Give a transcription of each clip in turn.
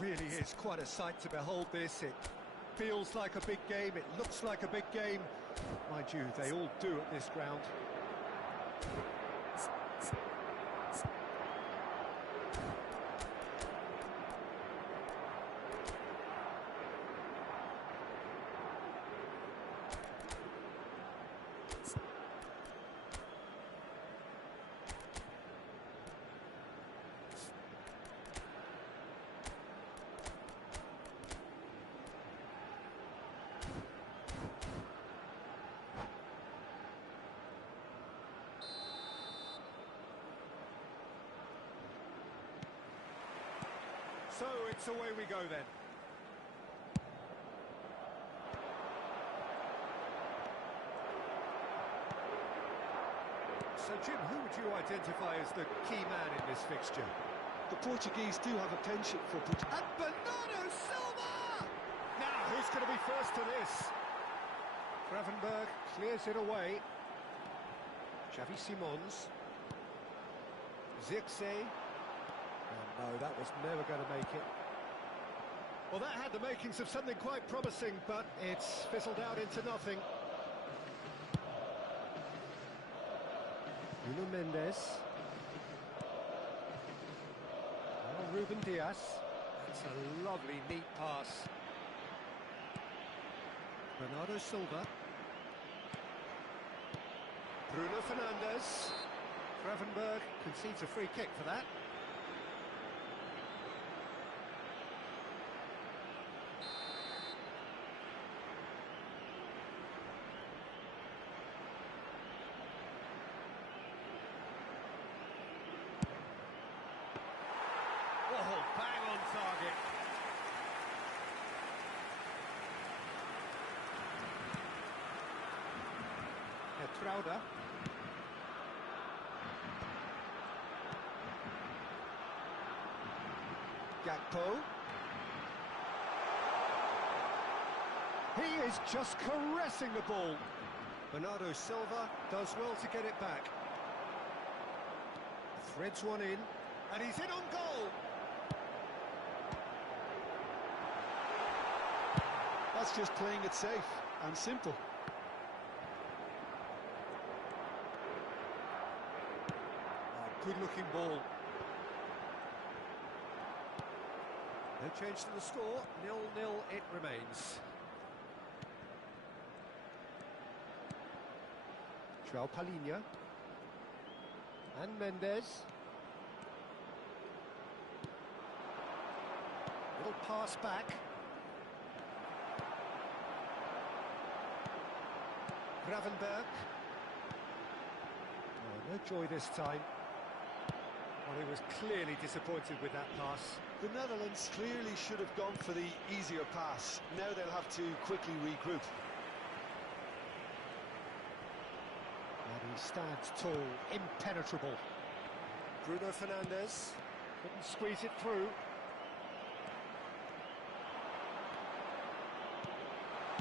Really is quite a sight to behold this. It feels like a big game, it looks like a big game. Mind you, they all do at this ground. So it's away we go then. So Jim, who would you identify as the key man in this fixture? The Portuguese do have a penchant for putting... And Bernardo Silva! Now, who's going to be first to this? Gravenberg clears it away. Xavi Simons. Zirkzee. Oh, no, that was never going to make it. Well, that had the makings of something quite promising, but it's fizzled out into nothing. Nuno Mendes. Oh, Ruben Diaz. That's a lovely, neat pass. Bernardo Silva. Bruno Fernandes. Gravenberg concedes a free kick for that. Oh, bang on target. Trauda. Gakpo. He is just caressing the ball. Bernardo Silva does well to get it back. Threads one in, and he's in on goal. That's just playing it safe and simple. Good-looking ball. No change to the score, 0-0 it remains. João Palhinha. And Mendes. Little pass back. Gravenberg. Oh, no joy this time. Well, he was clearly disappointed with that pass. The Netherlands clearly should have gone for the easier pass. Now they'll have to quickly regroup. And he stands tall, impenetrable. Bruno Fernandes couldn't squeeze it through.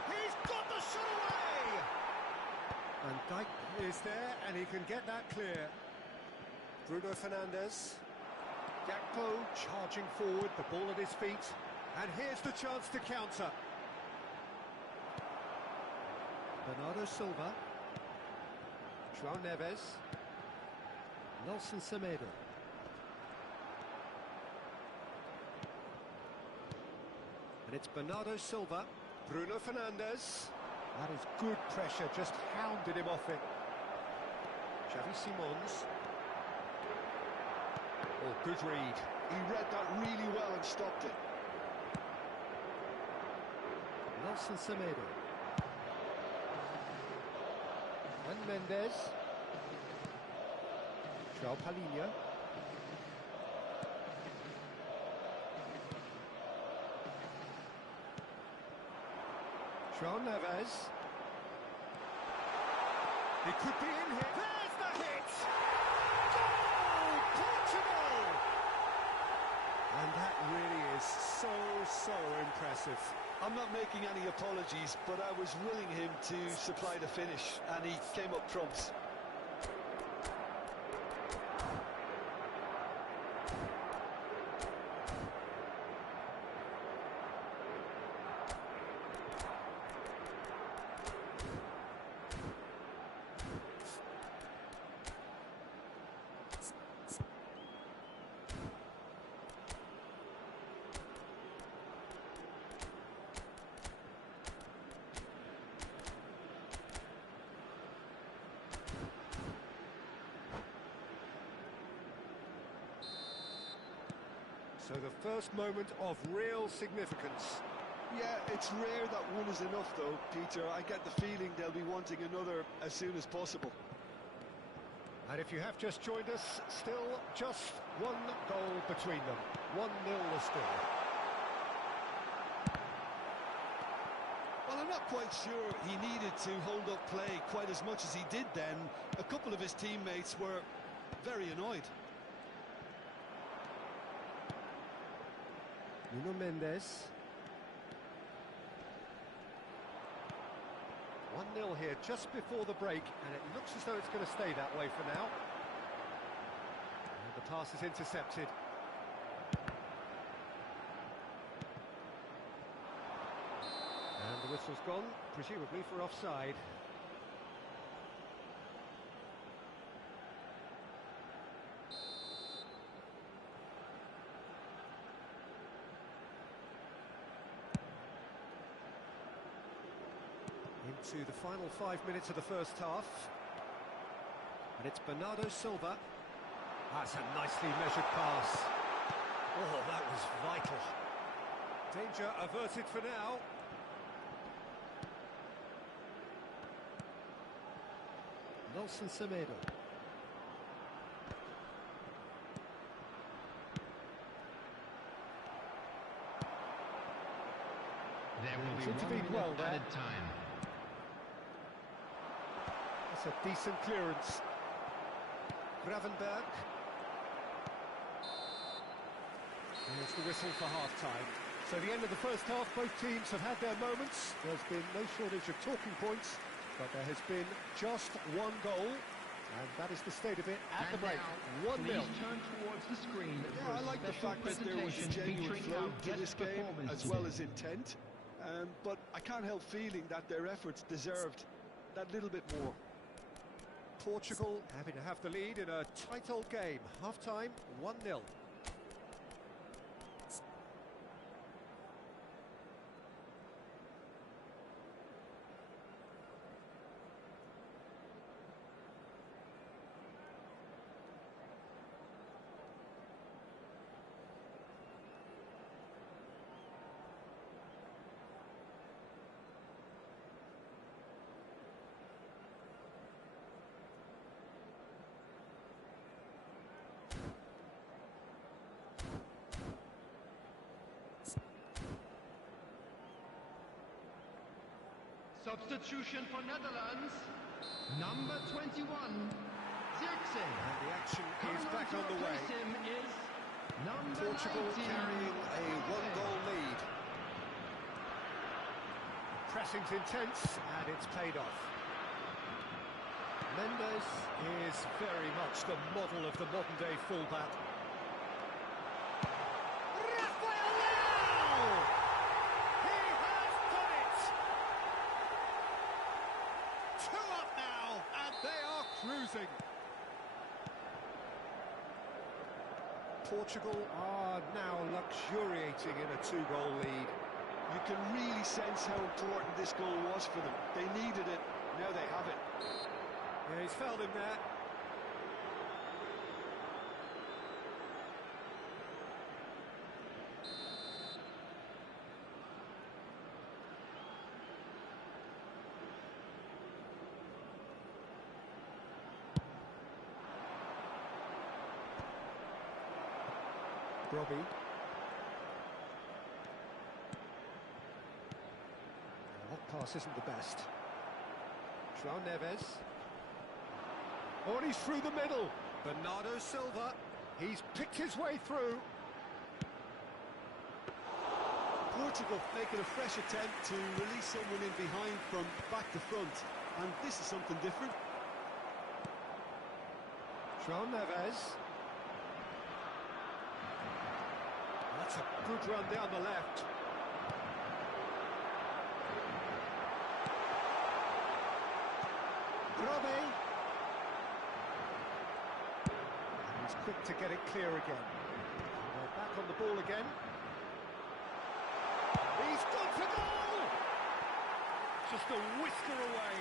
He's got the shot away! And Dijk is there, and he can get that clear. Bruno Fernandes. Gakpo charging forward, the ball at his feet. And here's the chance to counter. Bernardo Silva. João Neves. Nelson Semedo. And it's Bernardo Silva. Bruno Fernandes. That is good pressure, just hounded him off it. Xavi Simons. Oh, good read. He read that really well and stopped it. Nelson Semedo. And Mendes. João Palhinha. João Neves. He could be in here. There's the hit! Goal! Portugal! And that really is so impressive. I'm not making any apologies, but I was willing him to supply the finish, and he came up trumps. So the first moment of real significance. Yeah, it's rare that one is enough though, Peter. I get the feeling they'll be wanting another as soon as possible. And if you have just joined us, still just one goal between them. 1-0 the score. Well, I'm not quite sure he needed to hold up play quite as much as he did then. A couple of his teammates were very annoyed. Nuno Mendes. 1-0 here just before the break, and it looks as though it's going to stay that way for now. And the pass is intercepted. And the whistle's gone, presumably for offside. Into the final 5 minutes of the first half. And it's Bernardo Silva. That's a nicely measured pass. Oh, that was vital. Danger averted for now. Nelson Semedo. There will be intervened 1 well minute there. added time. That's a decent clearance. Gravenberg. There's the whistle for half-time. So the end of the first half, both teams have had their moments. There's been no shortage of talking points, but there has been just one goal, and that is the state of it at the break. 1-0. Please turn towards the screen. Yeah, I like the fact that there was a genuine flow to this game, as well as intent. But I can't help feeling that their efforts deserved that little bit more. Portugal having to have the lead in a tight old game. Half-time, 1-0. Substitution for Netherlands, number 21, Zirkzee. And the action is back on the way. Is number Portugal 19. carrying a one-goal lead. Pressing's intense, and it's paid off. Mendes is very much the model of the modern-day fullback. Rafael Leao! He has done it! 2 up now, and they are cruising. Portugal are now luxuriating in a 2-goal lead. You can really sense how important this goal was for them. They needed it, now they have it. Yeah, he's fouled him there. Robbie. That pass isn't the best. João Neves. Oh, and he's through the middle. Bernardo Silva. He's picked his way through. Portugal making a fresh attempt to release someone in behind from back to front. And this is something different. João Neves. That's a good run down the left. Robbie. And he's quick to get it clear again. And they're back on the ball again. He's gone for goal! Just a whisker away.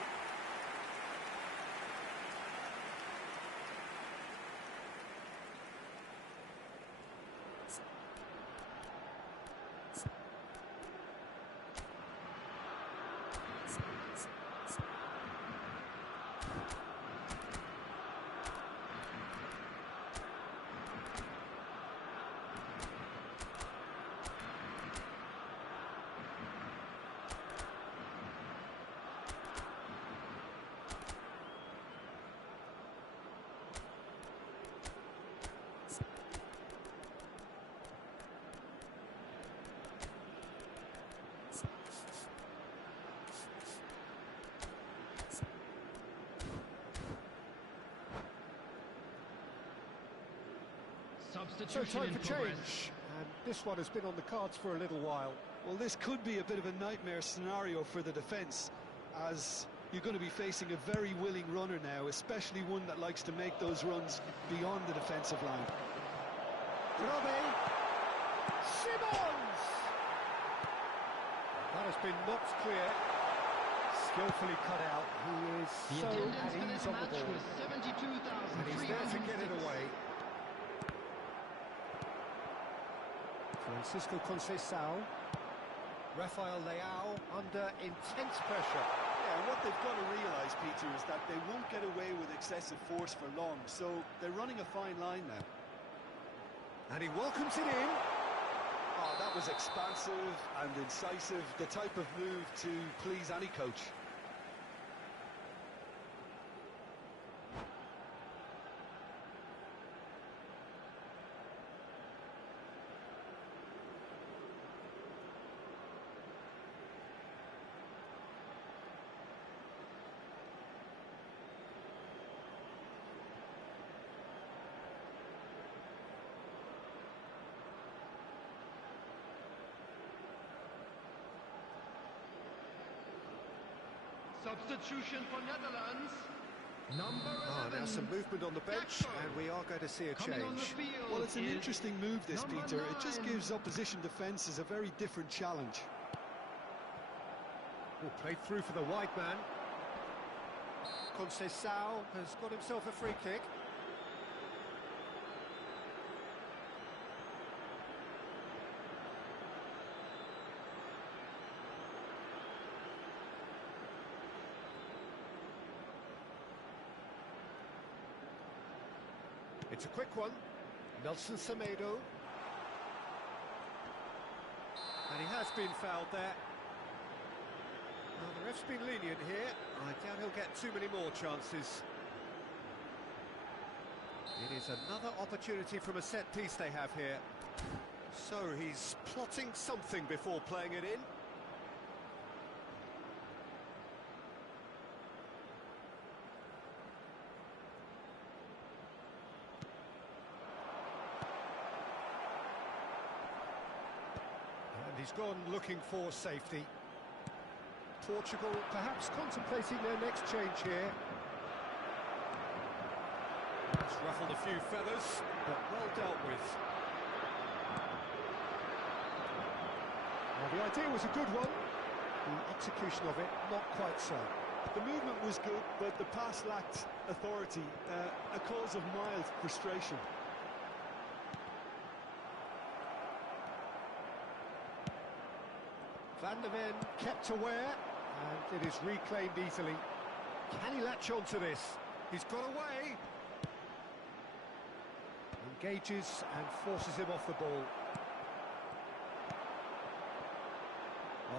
So time for change, and this one has been on the cards for a little while. Well, this could be a bit of a nightmare scenario for the defence, as you're going to be facing a very willing runner now, especially one that likes to make those runs beyond the defensive line. Robbie Simmons! That has been knocked clear. Skillfully cut out. He is so at ease on the ball. And he's there to get it away. Francisco Conceição. Rafael Leao under intense pressure. Yeah, and what they've got to realise, Peter, is that they won't get away with excessive force for long, so they're running a fine line now. And he welcomes it in. Oh, that was expansive and incisive, the type of move to please any coach. Substitution for Netherlands. Number 11. Now some movement on the bench, and we are going to see a change. Well, it's an interesting move, this, Peter. It just gives opposition defences a very different challenge. Played through for the wide man. Conceição has got himself a free kick. It's a quick one. Nelson Semedo. And he has been fouled there. Well, the ref's been lenient here. I doubt he'll get too many more chances. It is another opportunity from a set piece they have here. So he's plotting something before playing it in. He's gone looking for safety. Portugal perhaps contemplating their next change here. That's ruffled a few feathers, but well dealt with. Well, the idea was a good one. The execution of it, not quite so. The movement was good, but the pass lacked authority, a cause of mild frustration. Van der Ven kept aware, and it is reclaimed easily. Can he latch on to this? He's got away. Engages and forces him off the ball.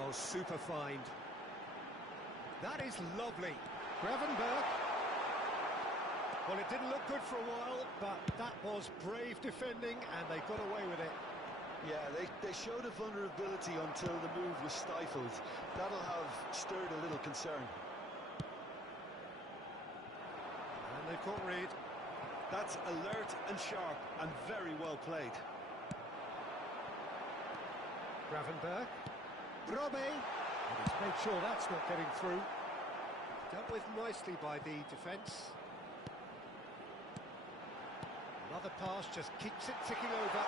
Oh, super find. That is lovely. Gravenberg. Well, it didn't look good for a while, but that was brave defending, and they got away with it. Yeah, they showed a vulnerability until the move was stifled. That'll have stirred a little concern. And they've got Reed. That's alert and sharp and very well played. Gravenberg. Robbie. And he's made sure that's not getting through. Dealt with nicely by the defence. Another pass just keeps it ticking over.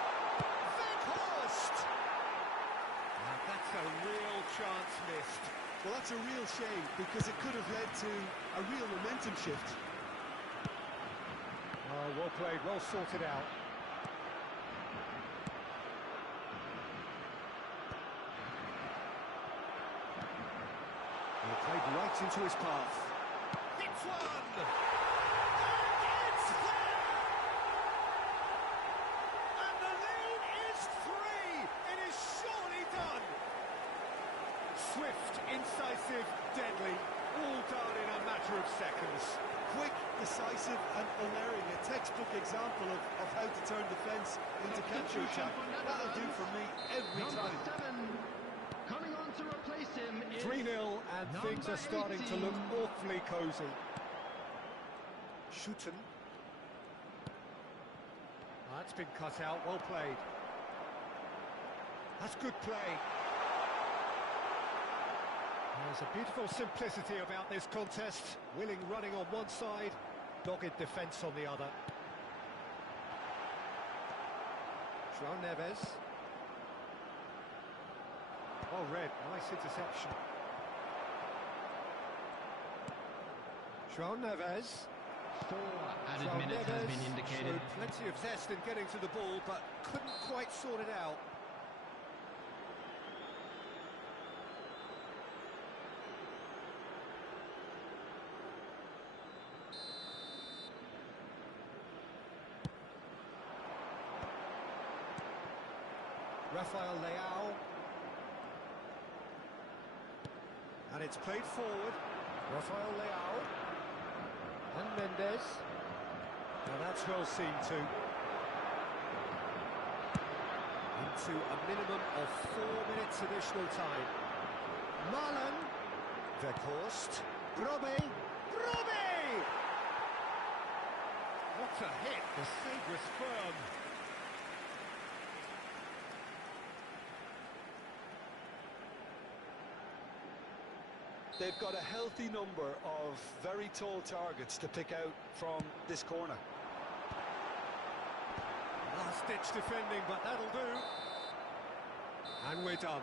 And that's a real chance missed. Well, that's a real shame, because it could have led to a real momentum shift. Oh, well played, well sorted out. He played right into his path. Hits one! Swift, incisive, deadly, all done in a matter of seconds. Quick, decisive and unerring, a textbook example of how to turn defence into counter-attack. That'll do for me every time. 7. Coming on to replace him is 3-0 and things are starting 18. to look awfully cosy. Schuten. And That's been cut out, well played. That's good play. There's a beautiful simplicity about this contest. Willing running on one side, dogged defence on the other. João Neves. Oh, Red, nice interception. João Neves. 4 added João minutes has been indicated. showed plenty of zest in getting to the ball, but couldn't quite sort it out. Rafael Leao. And it's played forward. Rafael Leao. And Mendes. Now that's well seen too. Into a minimum of 4 minutes additional time. Marlon. Weghorst. Brobbey. Brobbey! What a hit. The save was firm. They've got a healthy number of very tall targets to pick out from this corner. Last-ditch defending, but that'll do. And we're done.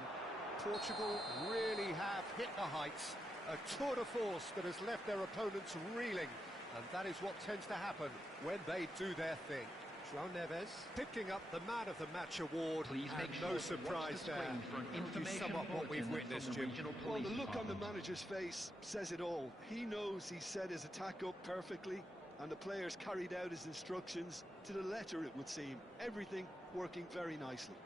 Portugal really have hit the heights. A tour de force that has left their opponents reeling. And that is what tends to happen when they do their thing. João Neves picking up the Man of the Match award, Please and make sure no to surprise watch the there. screen for an How would you information sum up what we've bulletin witnessed, from the Jim? regional Well, police the look on the department. manager's face says it all. He knows he set his attack up perfectly, and the players carried out his instructions to the letter, it would seem. Everything working very nicely.